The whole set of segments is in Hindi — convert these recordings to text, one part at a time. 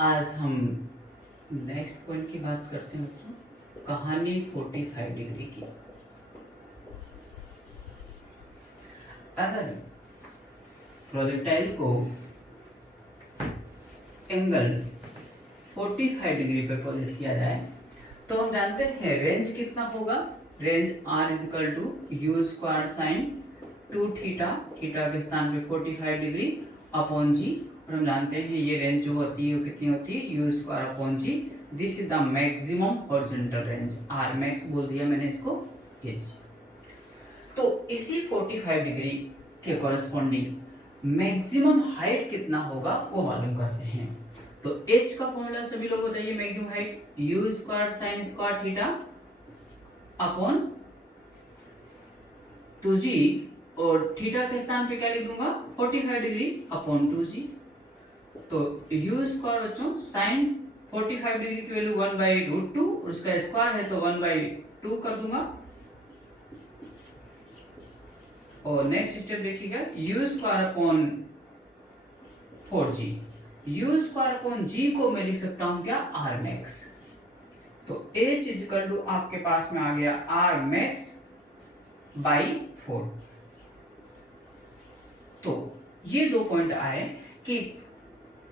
आज हम नेक्स्ट पॉइंट की बात करते हैं बच्चों, कहानी 45 डिग्री की। अगर प्रोजेक्टाइल को एंगल 45 डिग्री पर प्रोजेक्ट किया जाए तो हम जानते हैं रेंज कितना होगा। Range r equal to u square sine 2 theta, theta के स्थान पे 45 डिग्री अपॉन जी, और हम जानते हैं ये रेंज जो होती है वो कितनी होती है, u square upon g. This is the maximum horizontal range, R max बोल दिया मैंने इसको, ये। तो इसी 45 डिग्री के कॉरेस्पॉन्डिंग मैक्सिमम हाइट कितना होगा वो मालूम करते हैं। तो h का फॉर्मूला सभी लोग बताइए, maximum height you square sine square theta upon 2g, और थीटा के स्थान पे क्या लिख दूंगा 45 डिग्री अपॉन 2g। तो यू स्क्वायर बच्चों साइन 45 डिग्री की वैल्यू 1/√2, उसका स्क्वायर है तो 1/2 कर दूंगा। और नेक्स्ट स्टेप देखिएगा, u square upon 4g, u square upon g को मैं लिख सकता हूं क्या, आर मैक्स। तो h इजिकल टू आपके पास में आ गया आर मैक्स बाई 4। तो ये दो पॉइंट आए कि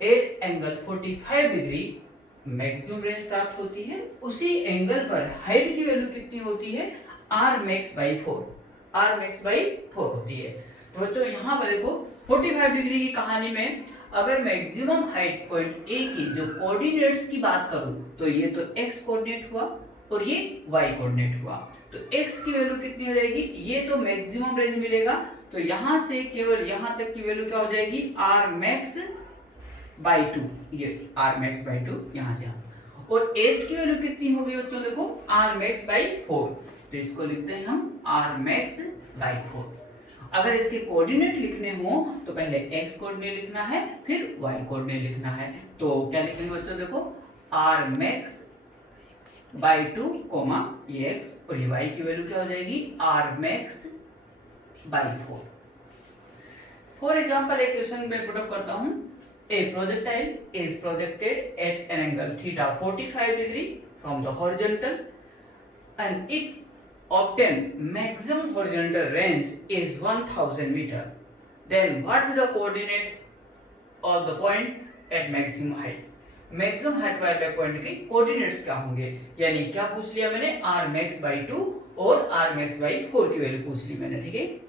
at angle 45 degree maximum range प्राप्त होती है, उसी एंगल पर हाइट की वैल्यू कितनी होती है, are max by 4, are max by 4 होती है। तो बच्चों यहाँ पर देखो 45 डिग्री की कहानी में अगर मैक्सिमम हाइट पॉइंट ए की जो कोऑर्डिनेट्स की बात करूं तो ये तो x कोऑर्डिनेट हुआ और ये y कोऑर्डिनेट हुआ। तो x की वैल्यू कितनी हो जाएगी, ये तो मैक्सिमम रेंज मिलेगा, तो यहां से केवल यहां तक की वैल्यू क्या हो जाएगी, r max बाई 2, ये r max बाई 2 यहां से यहां। और h की वैल्यू कितनी होगी बच्चों, देखो r max बाई 4, तो इसको लिखते हैं हम r max बाई 4। अगर इसके कोऑर्डिनेट लिखने हो तो पहले x कोऑर्डिनेट लिखना है फिर y कोऑर्डिनेट लिखना है। तो क्या लिखेंगे बच्चों, देखो r max बाई 2 कोमा ये x, और ये y की वैल्यू क्या हो जाएगी, r max by 4। For example एक क्वेश्चन में पुट अप करता हूं, a projectile is projected at an angle theta 45 degree from the horizontal and it obtain maximum horizontal range is 1000 meter, then what will the coordinate of the point at maximum height। Maximum height वाले पॉइंट के कोऑर्डिनेट्स क्या होंगे, यानी क्या पूछ लिया मैंने, r max by 2 और r max by 4 की वैल्यू पूछ ली मैंने, ठीक है।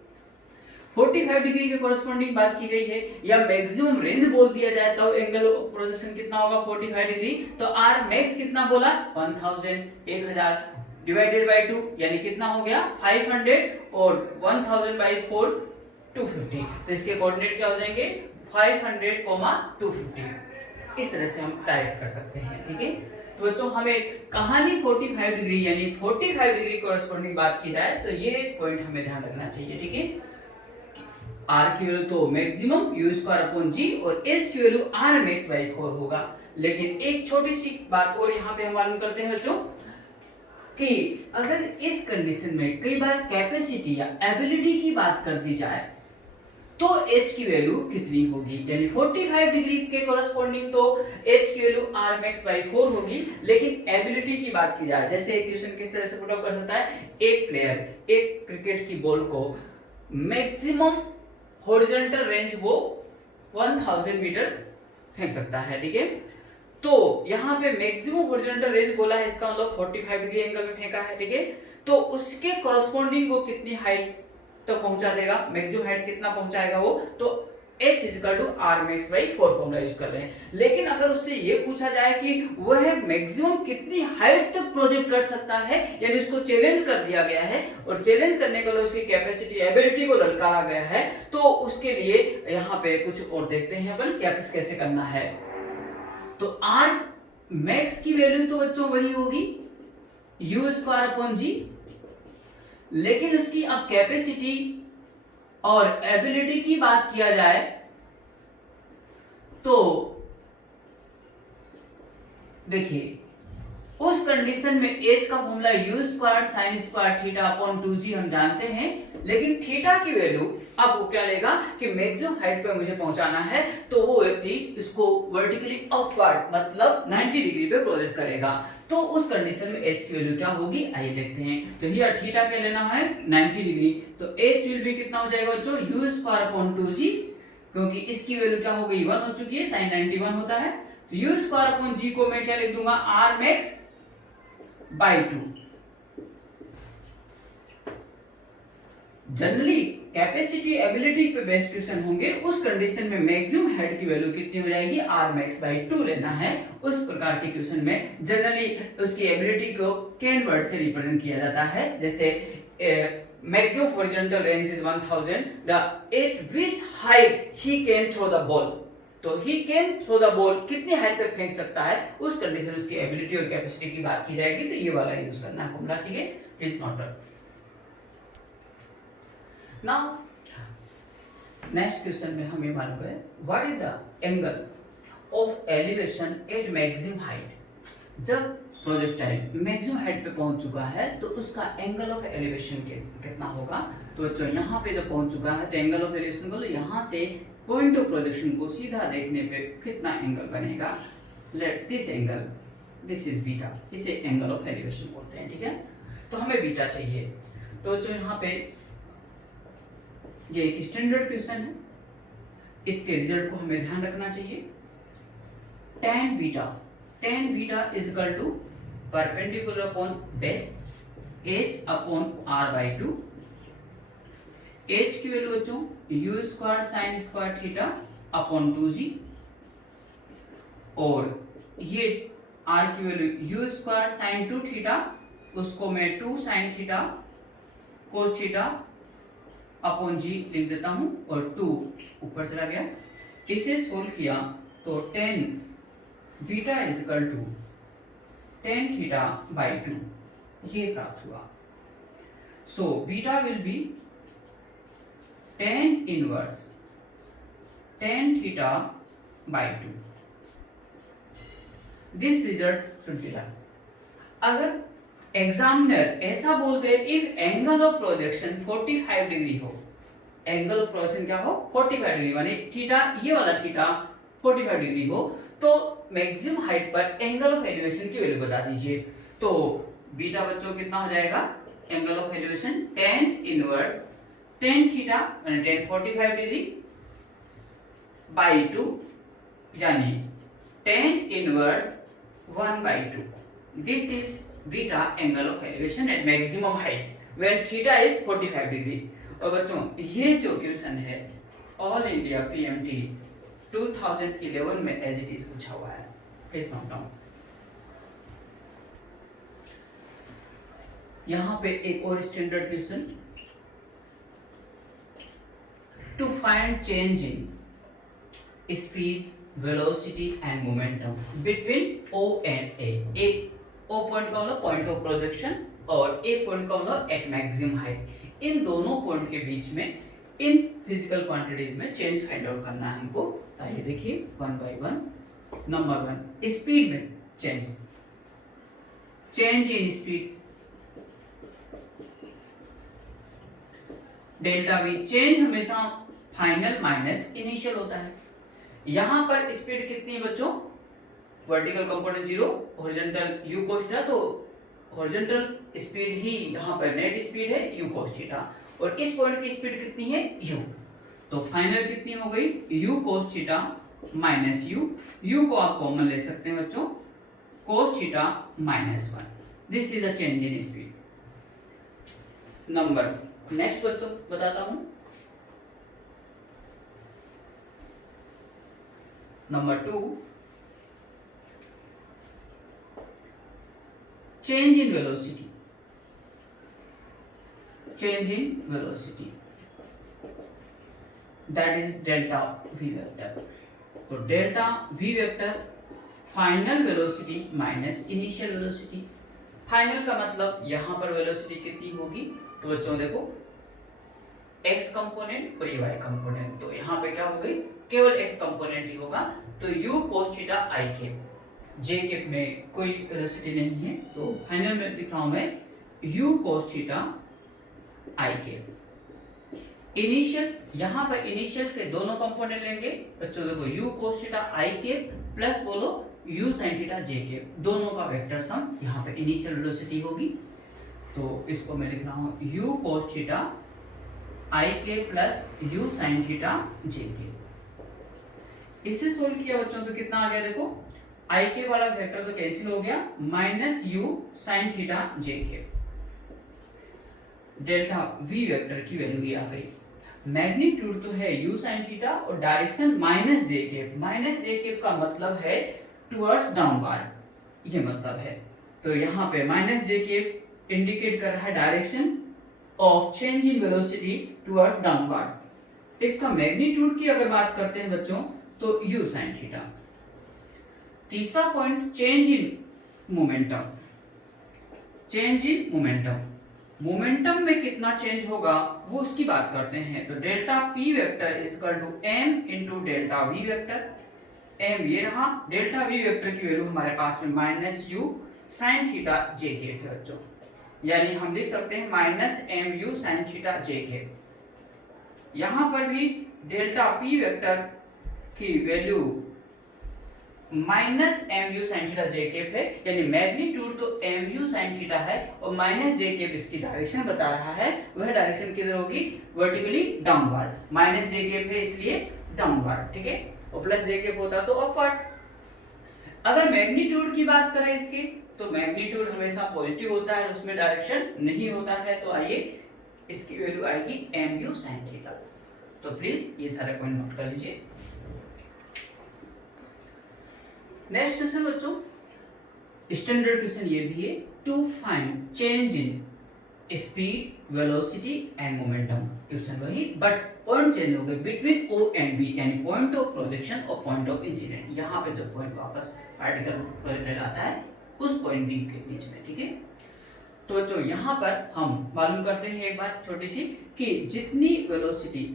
45 डिग्री के कोरेस्पॉन्डिंग बात की गई है, या मैक्सिमम रेंज बोल दिया जाए तो एंगल ऑफ प्रोजेक्शन कितना होगा 45 डिग्री, तो r max कितना बोला 1000 डिवाइडेड बाय 2 यानी कितना हो गया 500, और 1000 बाय 4 250, तो इसके कोऑर्डिनेट क्या हो जाएंगे 500, 250। इस तरह से हम डायरेक्ट कर सकते हैं, ठीक है। तो बच्चों हमें कहानी 45 डिग्री यानी 45 डिग्री कोरेस्पॉन्डिंग बात की जाए तो ये पॉइंट हमें ध्यान रखना चाहिए, ठीक है। आर की वैल्यू तो मैक्सिमम यू स्क्वायर अपॉन जी और एच की वैल्यू आर मैक्स बाई 4 होगा। लेकिन एक छोटी सी बात और यहाँ पे हम मालूम करते हैं बच्चों कि अगर इस कंडीशन में कई बार कैपेसिटी या एबिलिटी की बात कर दी जाए तो h की वैल्यू कितनी होगी, यानी 45 डिग्री के कोरेस्पॉन्डिंग तो h की वैल्यू r max by 4 होगी। लेकिन एबिलिटी की बात की जाए, जैसे एक क्वेश्चन किस तरह से पुट अप कर सकता है, एक प्लेयर एक क्रिकेट की बॉल को मैक्सिमम हॉरिजॉन्टल रेंज वो 1000 मीटर फेंक सकता है, ठीक है। तो यहाँ पे मैक्सिमम हॉरिजॉन्टल रेंज बोला है, इसका मतलब 45 डिग्री एंगल में फेंका है, ठीक है। तो उसके कोरेस्पॉन्डिंग वो कितनी हाइट तक पहुंचा देगा, मैक्सिमम हाइट कितना पहुंचाएगा वो, तो h equal to R max by 4 formula use कर रहे हैं। लेकिन अगर उससे ये पूछा जाए कि वह मैक्सिमम कितनी हाइट तक प्रोजेक्ट कर सकता है, यानी उसको चैलेंज कर दिया गया है और चैलेंज करने के लिए उसकी कैपेसिटी एबिलिटी को ललकारा गया है, तो उसके लिए यहाँ पे कुछ और देखते हैं अपन क्या कैसे करना है। तो आर मैक्स की वैल्यू तो बच्चों वही होगी यू स्क्वायर अपॉन जी, लेकिन उसकी अब कैपेसिटी और एबिलिटी की बात किया जाए तो देखिए उस कंडीशन में एच का formula you square sine square theta upon 2g हम जानते हैं, लेकिन थीटा की वैल्यू अब वो क्या लेगा कि मैक्सिमम हाइट पे मुझे पहुंचाना है, तो वो व्यक्ति इसको वर्टिकली अपवर्ड मतलब 90 डिग्री पे प्रोजेक्ट करेगा। तो उस कंडीशन में h की वैल्यू क्या होगी, आइए देखते हैं। तो हियर थीटा क्या लेना है 90 डिग्री, तो h विल बी कितना हो जाएगा बच्चों, u स्क्वायर अपॉन 2g, क्योंकि इसकी वैल्यू क्या हो गई 1 हो चुकी है, sin 91 होता है। तो u स्क्वायर अपॉन g को मैं क्या लिख दूंगा r max by 2। Generally capacity ability पे बेस्ड क्वेश्चन होंगे, उस कंडीशन में मैक्सिमम हेड की वैल्यू कितनी हो जाएगी, r max by 2 लेना है। उस प्रकार के क्वेश्चन में जनरली उसकी एबिलिटी को कैन वर्ड से रिप्रेजेंट किया जाता है, जैसे maximum horizontal range is 1000, the at which height he can throw the ball. तो he can throw the ball कितनी हाइट तक फेंक सकता है, उस कंडीशन उसकी एबिलिटी और कैपेसिटी की बात की जाएगी, तो ये वाला यूज करना है फॉर्मूला, ठीक है, please note down. Now next question में हमें मालूम है what is the angle of elevation at maximum height. जब प्रोजेक्टाइल मैक्सिमम हाइट पे पहुंच चुका है तो उसका एंगल ऑफ एलिवेशन कितना होगा। तो बच्चों यहाँ पे जब पहुंच चुका है तो एंगल ऑफ एलिवेशन को यहाँ से पॉइंट ऑफ प्रोजेक्शन को सीधा देखने पे कितना एंगल बनेगा, let this angle, this is beta, इसे एंगल ऑफ एलिवेशन बोलते हैं, ठीक है। तो हमें बीटा चाहिए, तो बच्चों यहाँ पे ये एक स्टैंडर्ड क्वेश्चन है, इसके रिजल्ट को हमें ध्यान रखना चाहिए। tan beta is equal to perpendicular upon base h upon r by 2। h की वैल्यू बच्चों u square sine square theta upon 2g, और ये r की value u square sine 2 theta, उसको मैं 2 sine theta cos theta upon g लिख देता हूं, और 2 ऊपर चला गया। इसे सोल्व किया तो tan beta is equal to tan theta by 2 ये प्राप्त हुआ। So beta will be tan inverse tan theta by 2। This result should be right. अगर एग्जामिनर ऐसा बोल दे if angle of projection 45 degree हो, एंगल ऑफ प्रोजेक्शन क्या हो 45 डिग्री, माने थीटा ये वाला थीटा 45 डिग्री हो, तो मैक्सिमम हाइट पर एंगल ऑफ एलिवेशन की वैल्यू बता दीजिए। तो बीटा बच्चों कितना हो जाएगा, angle of elevation tan inverse tan theta माने tan 45 डिग्री बाई 2, यानी tan inverse 1 by 2। This is beta angle of elevation at maximum height when theta is 45 degree. और बच्चों ये जो क्वेश्चन है ऑल इंडिया पीएमटी 2011 में एज इट इज पूछा हुआ है, प्लीज नोट डाउन। यहां पे एक और standard question, to find change in speed velocity and momentum between O and A। एक O पॉइंट का मतलब पॉइंट ऑफ प्रोजेक्शन और A पॉइंट का मतलब एट मैक्सिमम हाइट। इन दोनों पॉइंट के बीच में इन फिजिकल क्वांटिटीज में चेंज फाइंड आउट करना है हमको। आइए देखिए 1 by 1। नंबर 1 स्पीड में change, change in speed delta V। Change हमेशा फाइनल माइनस इनिशियल होता है। यहां पर स्पीड कितनी है बच्चों, vertical component 0, horizontal u cos theta, तो हॉरिजॉन्टल स्पीड ही यहां पर नेट स्पीड है u cos थीटा, और इस पॉइंट की स्पीड कितनी है u, तो फाइनल कितनी हो गई u cos theta minus u को आप कॉमन ले सकते हैं बच्चों, cos theta minus 1। This is the change in speed. Number next बताता हूं, number 2 change in velocity, change in velocity that is delta v vector. तो delta v vector final velocity minus initial velocity. Final का मतलब यहां पर वेलोसिटी कितनी होगी, तो बच्चों देखो x कंपोनेंट और y कंपोनेंट, तो यहां पे क्या हो गई केवल x कंपोनेंट ही होगा, तो u cos थीटा i के जे कैप में कोई वेलोसिटी नहीं है, तो फाइनल में लिख रहा हूं मैं u cos theta i cap. Initial, यहाँ पर इनिशियल के दोनों कंपोनेंट लेंगे बच्चों, देखो u cos theta i cap plus बोलो u sin theta j cap, दोनों का वेक्टर सम यहाँ पे इनिशियल वेलोसिटी होगी। तो इसको मैं लिख रहा हूँ u cos theta i cap plus u sin theta j cap. इसे सोल्व किया बच्चों तो कितना आ गया, देखो आई कैप वाला वेक्टर तो कैंसिल हो गया, minus u sin theta j cap. Delta v vector की वैल्यू ये आ गई। मैग्नीट्यूड तो है u sin थीटा और direction minus j cap. Minus j cap का मतलब है टुवर्ड्स डाउनवर्ड, ये मतलब है। तो यहाँ पे माइनस j कैप इंडिकेट कर रहा है direction of change in velocity towards downward. इसका मैग्नीट्यूड की अगर बात करते हैं बच्चों तो u sin थीटा। तीसरा point change in momentum. Change in momentum, momentum में कितना चेंज होगा वो उसकी बात करते हैं। तो delta p vector is equal to m into delta v vector. m ये रहा, डेल्टा v वेक्टर की वैल्यू हमारे पास में minus u sin theta j cap है बच्चों, यानी हम लिख सकते हैं minus mu sin theta j cap. यहाँ पर भी डेल्टा p वेक्टर की value minus mu sin theta j cap है, यानी मैग्नीट्यूड तो mu sin थीटा है और माइनस j कैप इसकी डायरेक्शन बता रहा है। वह डायरेक्शन किधर होगी, vertically downward. Minus j cap है इसलिए डाउनवर्ड, ठीक है, और प्लस j कैप होता तो अपवर्ड। अगर मैग्नीट्यूड की बात करें इसके, तो मैग्नीट्यूड हमेशा पॉजिटिव होता है, उसमें डायरेक्शन नहीं होता है। तो आइए इसकी वैल्यू आएगी mu sin थीटा। तो प्लीज ये सारे पॉइंट नोट कर लीजिए। नेक्स्ट क्वेश्चन बच्चों, स्टैंडर्ड क्वेश्चन ये भी है, to find change in speed, velocity and momentum. Question वही बट पॉइंट चेंज हो गए बिटवीन O एंड B, यानी पॉइंट ऑफ प्रोजेक्शन और पॉइंट ऑफ इंसिडेंट। यहाँ पे जो पॉइंट वापस पार्टिकल प्रोजेक्टेड आता है उस पॉइंट B के बीच में, ठीक है। तो बच्चों यहाँ पर हम मालूम करते हैं एक बात छोटी सी, कि जितनी वेलोसिटी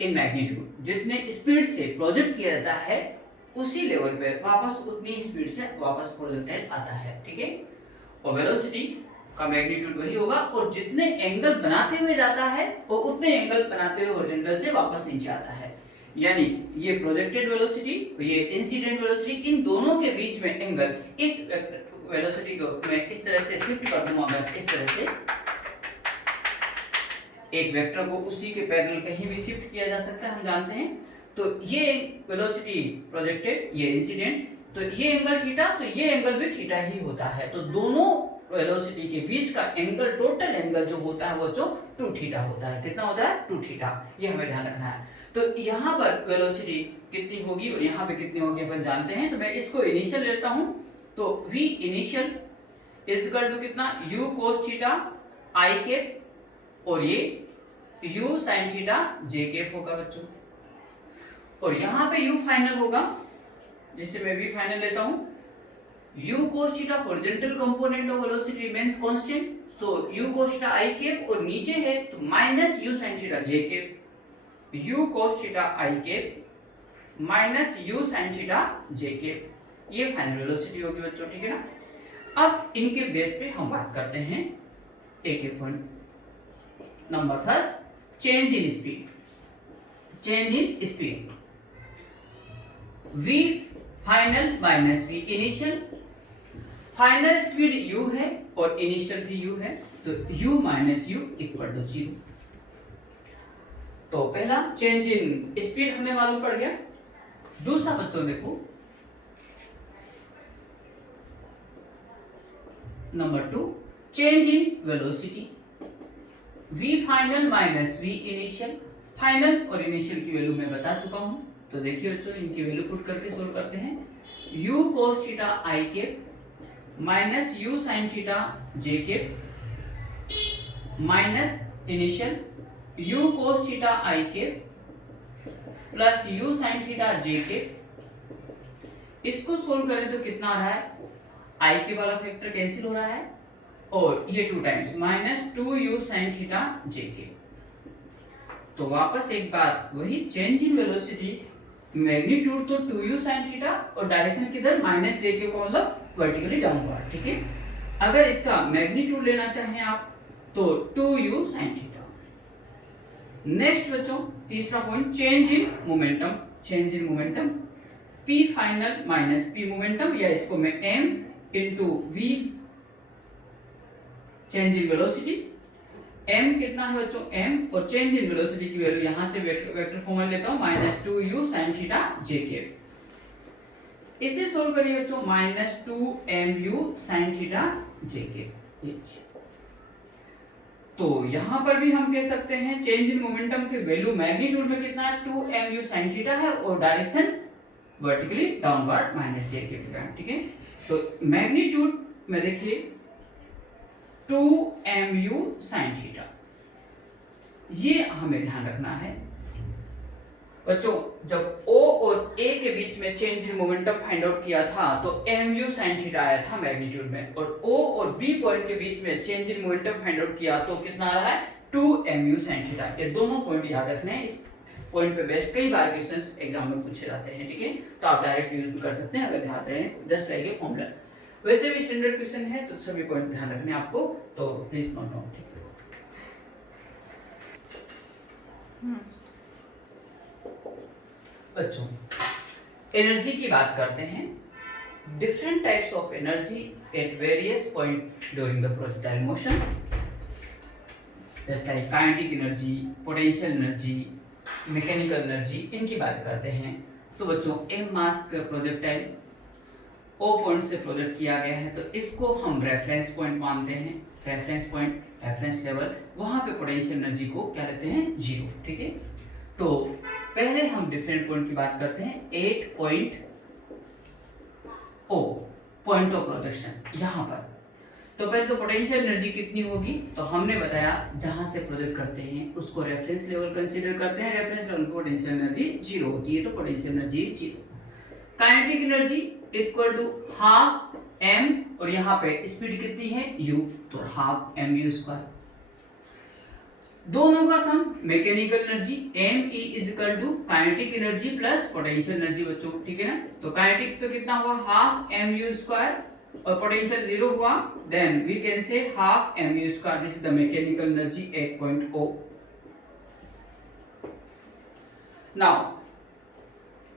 इन मैग्नीट्यूड, जितने स्पीड से प्रोजेक्ट किया जाता है उसी लेवल पे वापस उतनी स्पीड से वापस प्रोजेक्टाइल आता है, ठीक है। और वेलोसिटी का मैग्नीट्यूड वही होगा, और जितने एंगल बनाते हुए जाता है वो उतने एंगल बनाते हुए हॉरिजॉन्टल से वापस नीचे आता है। यानी ये प्रोजेक्टेड वेलोसिटी, ये इंसिडेंट वेलोसिटी, इन दोनों के बीच में एंगल, इस वेलोसिटी को मैं इस तरह से शिफ्ट कर दूं, अगर इस तरह से एक वेक्टर को उसी के पैरेलल कहीं भी शिफ्ट किया जा सकता है, हम जानते हैं। तो ये वेलोसिटी प्रोजेक्टेड, ये इंसिडेंट, तो ये एंगल थीटा, तो ये एंगल भी थीटा ही होता है। तो दोनों वेलोसिटी के बीच का एंगल, टोटल एंगल जो होता है वो जो 2 थीटा होता है। कितना होता है, 2 थीटा, ये हमें ध्यान रखना है। तो यहाँ पर वेलोसिटी कितनी होगी और यहाँ पे कितनी होगी अपन जानते हैं। तो मैं इसको इनिशियल लेता हूँ, तो v initial is equal to कितना, u cos theta i cap, और ये u sin theta j cap होगा बच्चों। और यहाँ पे u फाइनल होगा, जिससे मैं v फाइनल लेता हूँ। u cos theta horizontal component of velocity remains constant, so u cos theta i cap, और नीचे है तो minus u sin theta j cap, u cos theta i cap minus u sin theta j cap, ये फाइनल वेलोसिटी होगी बच्चों, ठीक है ना। अब इनके बेस पे हम बात करते हैं एक एक point. Number first, change in speed. Change in speed, v final minus v initial. Final speed u है और इनिशियल भी u है, तो u minus u equal to 0। तो पहला चेंज इन स्पीड हमें मालूम पड़ गया। दूसरा बच्चों देखो, number 2, change in velocity. v final minus v initial. Final और इनिशियल की वैल्यू मैं बता चुका हूं, तो देखिए बच्चों इनकी वैल्यू पुट करके सोल्व करते हैं। u cos theta i cap minus u sin theta j cap minus initial u cos theta i cap plus u sin theta j cap. इसको सोल्व करें तो कितना आ रहा है, i के वाला फैक्टर कैंसिल हो रहा है, और ये 2 times minus 2u sin theta j cap. तो वापस एक बार वही चेंज इन वेलोसिटी मैग्नीट्यूड तो 2u sin थीटा और डायरेक्शन किधर माइनस जे के को मतलब वर्टिकली डाउनवर्ड, ठीक है। अगर इसका मैग्नीट्यूड लेना चाहें आप तो 2u sin थीटा। नेक्स्ट बच्चों तीसरा point change in momentum. Change in momentum p final minus p momentum, या इसको मैं m into v change in velocity. m कितना है बच्चों m, और चेंज इन वेलोसिटी की वैल्यू यहां से वेक्टर फॉर्म में लेता हूं minus 2u sin theta jk। इसे सोल्व करिए बच्चों minus 2mu sin theta jk। तो यहां पर भी हम कह सकते हैं चेंज इन मोमेंटम के वैल्यू मैग्नीट्यूड में कितना है 2mu sin थीटा है और डायरेक्शन वर्टिकली डाउनवर्ड माइनस जे के प्रकार, ठीक है। तो मैग्नीट्यूड में देखिए 2mu sin थीटा, ये हमें ध्यान रखना है बच्चों। जब O और A के बीच में change in momentum find out किया था तो mu sin थीटा आया था मैग्नीट्यूड में, और O और B पॉइंट के बीच में change in momentum find out किया तो कितना रहा है 2mu sin थीटा। ये दोनों पॉइंट याद रखने हैं, इस पॉइंट पे बेस्ड कई बार क्वेश्चंस एग्जाम में पूछे जाते हैं, ठीक है। तो आप डायरेक्ट यूज भी कर सकते हैं अगर ध्यान रखें, जस्ट लाइक ए फॉर्मूला। वैसे भी स्टैंडर्ड क्वेश्चन है तो सभी पॉइंट ध्यान रखने आपको, तो प्लीज नोट डाउन, ठीक है। बच्चों एनर्जी की बात करते हैं। Different types of energy at various point during the projectile motion, जैसे kinetic energy, potential energy, mechanical energy, इनकी बात करते हैं। तो बच्चों m मास का प्रोजेक्टाइल O पॉइंट से प्रोजेक्ट किया गया है तो इसको हम रेफरेंस पॉइंट मानते हैं। रेफरेंस पॉइंट, रेफरेंस लेवल, वहां पे पोटेंशियल एनर्जी को क्या लेते हैं 0, ठीक है। तो पहले हम डिफरेंट पॉइंट की बात करते हैं। 8 point O point of projection, यहां पर तो पहले तो पोटेंशियल एनर्जी कितनी होगी, तो हमने बताया जहां से प्रोजेक्ट करते हैं उसको रेफरेंस लेवल कंसीडर करते हैं। रेफरेंस लेवल पोटेंशियल एनर्जी 0 होती है तो potential energy 0। Kinetic energy equal to half m, और यहाँ पे स्पीड कितनी है u, तो हाफ mu स्क्वायर। दोनों का sum mechanical energy me is equal to kinetic energy plus potential energy बच्चों, ठीक है ना। तो काइनेटिक तो कितना हुआ हाफ mu स्क्वायर और पोटेंशियल 0 हुआ, then we can say half mu square. This is the mechanical energy at point O। Now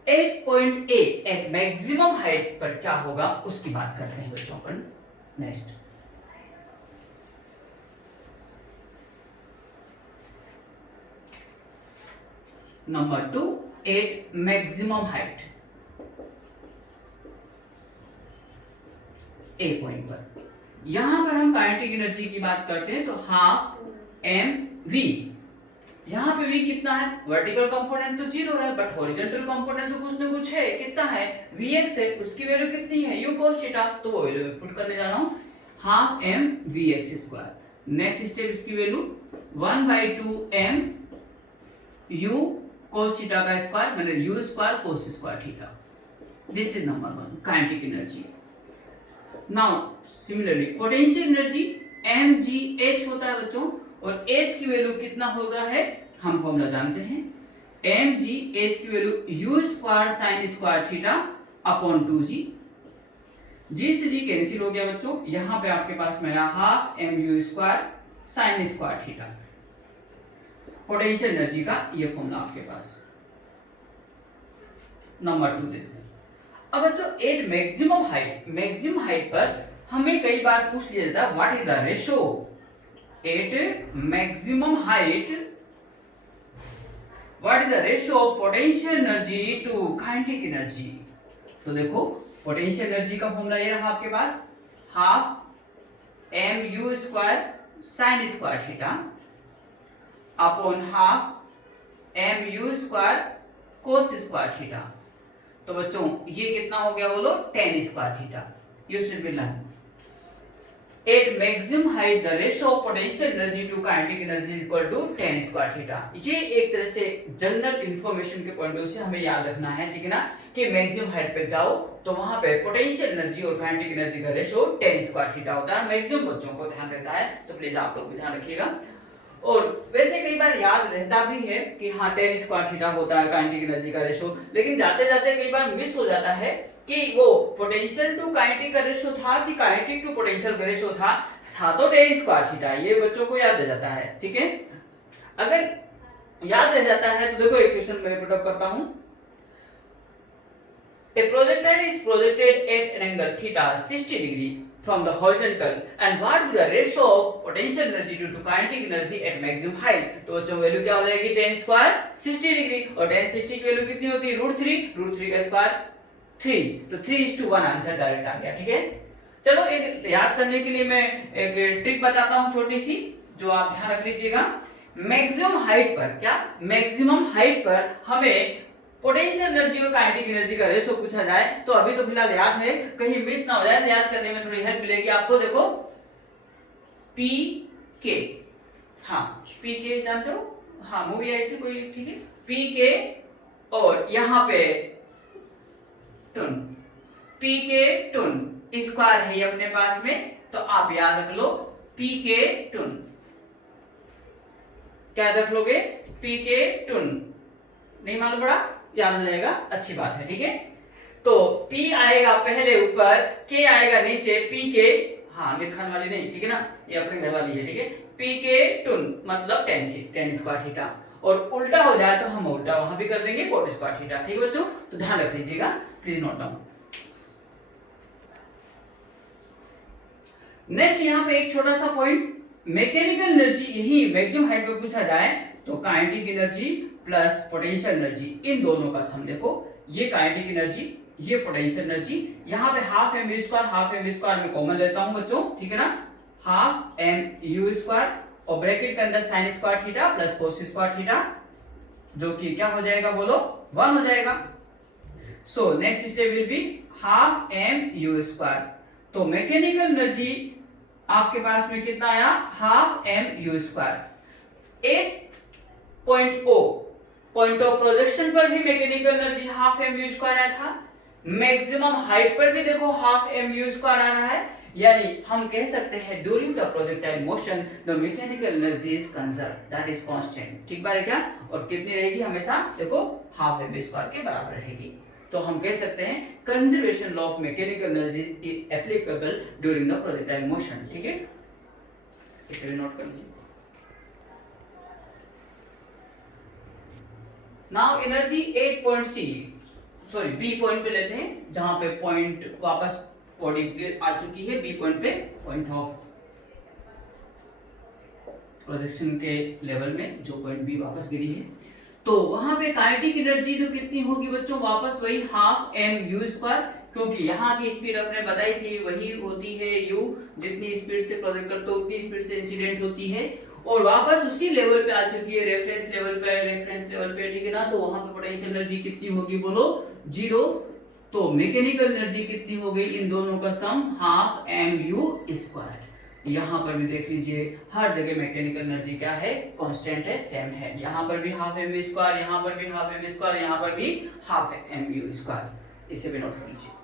at point A at maximum height पर क्या होगा उसकी बात करते हैं बच्चों अपन next. Number 2 at maximum height A point पर। यहां पर हम काइनेटिक एनर्जी की बात करते हैं तो हाफ mv। यहां पे v कितना है, वर्टिकल कंपोनेंट तो 0 है बट हॉरिजॉन्टल कंपोनेंट तो कुछ ना कुछ है, कितना है vx है, उसकी वैल्यू कितनी है u cos थीटा, तो वो वैल्यू पुट करने जा रहा हूं half m vx square. Next step इसकी value 1/2 m u cos theta का स्क्वायर, मतलब u square cos square theta. This is number 1 kinetic energy. Now similarly potential energy mgh होता है बच्चों, और h की वैल्यू कितना होता है हम फॉर्मूला जानते हैं। mgh की value u square sin square theta upon 2g। g से g कैंसिल हो गया बच्चों, यहां पे आपके पास में आया half mu square sin square theta. Potential energy का ये फॉर्मूला आपके पास। नंबर 2 देखते हैं। अब बच्चों एट मैक्सिमम हाइट पर हमें कई बार पूछ लिया जाता है what is the ratio at maximum height, what is the ratio of potential energy to kinetic energy. तो देखो पोटेंशियल एनर्जी का फॉर्मूला ये रहा आपके पास half mu square sin square theta upon half mu square cos square theta. तो बच्चों ये कितना हो गया बोलो tan square theta. You should be learn at maximum height the ratio of potential energy to kinetic energy is equal to tan square theta. ये एक तरह से जनरल इंफॉर्मेशन के पॉइंट ऑफ व्यू से हमें याद रखना है, ठीक है ना, कि मैक्सिमम हाइट पे जाओ तो वहां पे पोटेंशियल एनर्जी और काइनेटिक एनर्जी का रेशियो tan स्क्वायर थीटा होता है। मैक्सिमम बच्चों को ध्यान रहता है तो प्लीज आप लोग भी ध्यान रखिएगा। और वैसे कई बार याद रहता भी है कि हाँ tan स्क्वायर थीटा होता है काइनेटिक एनर्जी का रेशो, लेकिन जाते जाते कई बार मिस हो जाता है कि वो पोटेंशियल टू काइनेटिक का रेशो था कि काइनेटिक टू पोटेंशियल का रेशो था तो tan स्क्वायर थीटा, ये बच्चों को याद रह जाता है। ठीक है, अगर याद रह जाता है तो देखो इक्वेशन मैं पुट अप करता हूं। A projectile is projected at an angle theta 60 degree from the horizontal, and what be the ratio of potential energy to kinetic energy at maximum height? तो बच्चों वैल्यू क्या हो जाएगी tan स्क्वायर 60 डिग्री, और tan 60 की वैल्यू कितनी होती है √3 का स्क्वायर 3, तो 3:1 आंसर डायरेक्ट आ गया। ठीक है, चलो एक याद करने के लिए मैं एक ट्रिक बताता हूं छोटी सी, जो आप ध्यान रख लीजिएगा। मैक्सिमम हाइट पर, क्या मैक्सिमम हाइट पर हमें पोटेंशियल एनर्जी और काइनेटिक एनर्जी का रेशो पूछा जाए तो अभी तो फिलहाल याद है, कहीं मिस ना हो जाए, याद करने में थोड़ी हेल्प मिलेगी आपको। देखो पी के, हाँ पी के जानते हो, हाँ मूवी आई थी कोई, ठीक है, पी के और यहाँ पे टन, पी के टन स्क्वायर है ये अपने पास में, तो आप याद रख लो पी के टन, क्या रख लोगे पी के टन, नहीं मालूम पड़ा, याद हो जाएगा, अच्छी बात है। ठीक है, तो P आएगा पहले ऊपर, K आएगा नीचे, P के, हाँ मिखान वाली नहीं, ठीक है ना, ये अपने घर वाली है। ठीक है, P के टन मतलब tan स्क्वायर थीटा, और उल्टा हो जाए तो हम उल्टा वहां भी कर देंगे cot स्क्वायर थीटा। ठीक है बच्चों, तो ध्यान रख लीजिएगा, प्लीज नोट डाउन। नेक्स्ट यहाँ पे एक छोटा सा पॉइंट, मैकेनिकल एनर्जी, यही मैक्सिमम हाइट पे पूछा जाए तो kinetic energy plus potential energy, इन दोनों का सम। देखो ये काइनेटिक एनर्जी, ये पोटेंशियल एनर्जी, यहाँ पे हाफ एम यू स्क्वायर में कॉमन लेता हूं बच्चों, ठीक है ना, हाफ एम यू स्क्वायर और ब्रैकेट के अंदर sine square theta plus cos square theta, जो कि क्या हो जाएगा बोलो 1 हो जाएगा। So next step will be half m u square, तो मैकेनिकल एनर्जी आपके पास में कितना आया, हाफ एम यू स्क्वायर। एक point O, point of projection पर भी mechanical energy half m u square आया था, मैक्सिमम हाइट पर भी देखो हाफ एम यू स्क्वायर आ रहा है, यानी हम कह सकते हैं during the projectile motion the mechanical energy is conserved, that is constant. ठीक बात है क्या, और कितनी रहेगी हमेशा, देखो हाफ एम यू स्क्वायर के बराबर रहेगी। तो हम कह सकते हैं conservation law of mechanical energy is applicable during the projectile motion. ठीक है, इसे भी नोट कर लीजिए। Now energy at point C, sorry B point पे लेते हैं, जहां पे पॉइंट वापस बॉडी आ चुकी है, बी पॉइंट पे पॉइंट ऑफ प्रोजेक्शन के लेवल में जो पॉइंट बी वापस गिरी है, तो वहां पे काइनेटिक एनर्जी तो कितनी होगी बच्चों, वापस वही हाफ एम यू स्क्वायर, क्योंकि यहाँ की स्पीड अपने बताई थी वही होती है u, जितनी स्पीड से प्रोजेक्ट करते हो उतनी स्पीड से इंसिडेंट होती है, और वापस उसी लेवल पे आ चुकी है, रेफरेंस लेवल पे, ठीक है ना, तो वहां पे पोटेंशियल एनर्जी कितनी होगी बोलो 0, तो मैकेनिकल एनर्जी कितनी हो गई, इन दोनों का सम हाफ एम यू स्क्वायर। यहाँ पर भी देख लीजिए हर जगह मैकेनिकल एनर्जी क्या है, कांस्टेंट है, सेम है, यहाँ पर भी हाफ एम यू स्क्वायर, यहाँ पर भी हाफ एम यू स्क्वायर, यहाँ पर भी हाफ एम यू स्क्वायर, इसे भी नोट कर लीजिए।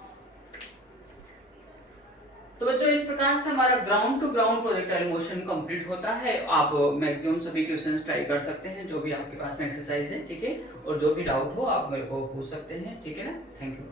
तो बच्चों इस प्रकार से हमारा ground to ground projectile motion complete होता है। आप मैक्सिमम सभी क्वेश्चंस ट्राई कर सकते हैं जो भी आपके पास में एक्सरसाइज है, ठीक है, और जो भी डाउट हो आप मेरे को पूछ सकते हैं, ठीक है ना। Thank you.